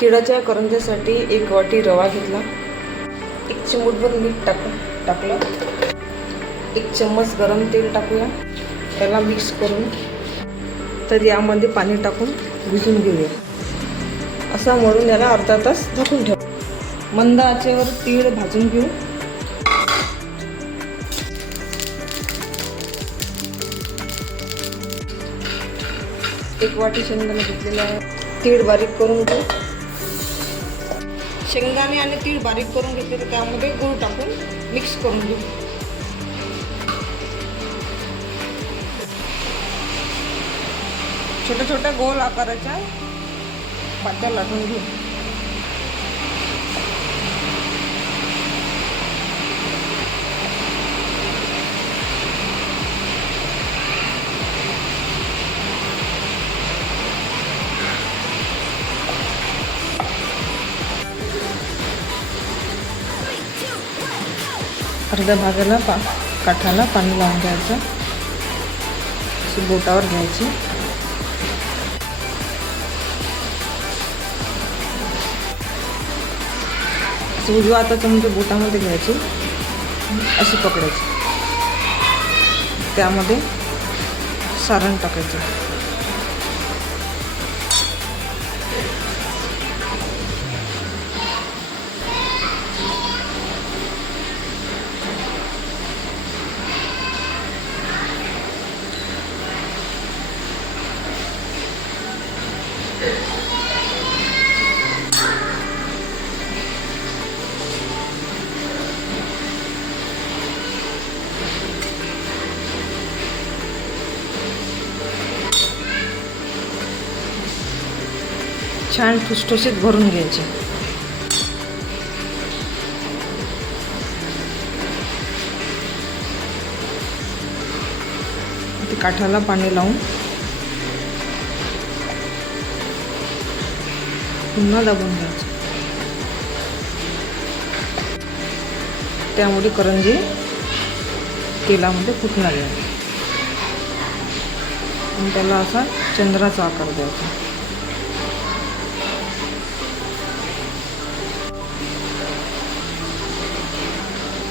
तिळाच्या करंज्यासाठी 1 वाटी रवा घेतला, 1 चिमूटभर मीठ टाकलं, 1 चम्मच गरम तेल टाकूया, त्याला मिक्स करून तर यामध्ये पाणी टाकून भिजून घेऊया. असा मळून याला अर्धा तास झाकून ठेव. मंद आचेवर तीळ भाजून घेऊ. एक वाटी शेंगदाणे घेतलेले आहे. तीळ बारीक करून घेऊ. शेंगदाणे आणि तीळ बारीक करून घेतले तर त्यामध्ये गूळ टाकून मिक्स करून घेऊ. छोट्या छोट्या गोल आकाराच्या पात्या लाटून घेऊ. अर्ध्या भागाला काठाला पाणी लावून घ्यायचं. अशी बोटावर घ्यायची. उजवा हाताचं चमचे बोटामध्ये घ्यायची, अशी पकडायची. त्यामध्ये सारण टाकायचं. छान ठुसठुसीत भरून घ्यायचे. काठाला पाणी लावून पुन्हा दाबून घ्यायचं. त्यामुळे करंजी तेलामध्ये फुटणार नाही. आणि त्याला असा चंद्राचा आकार द्यायचा.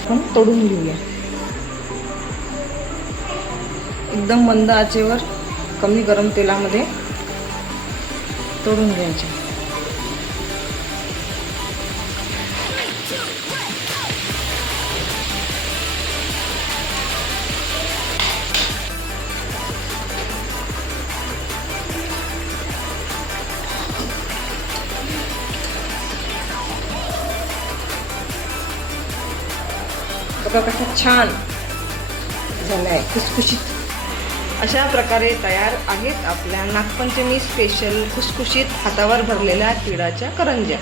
आपण तोडून घेऊया. एकदम मंद आचेवर कमी गरम तेलामध्ये तोडून घ्यायचे. बघा कसा छान झाला आहे, खुसखुशीत. अशा प्रकारे तयार आहेत आपल्या नागपंचमी स्पेशल खुसखुशीत हातावर भरलेल्या तिळाच्या करंज्या.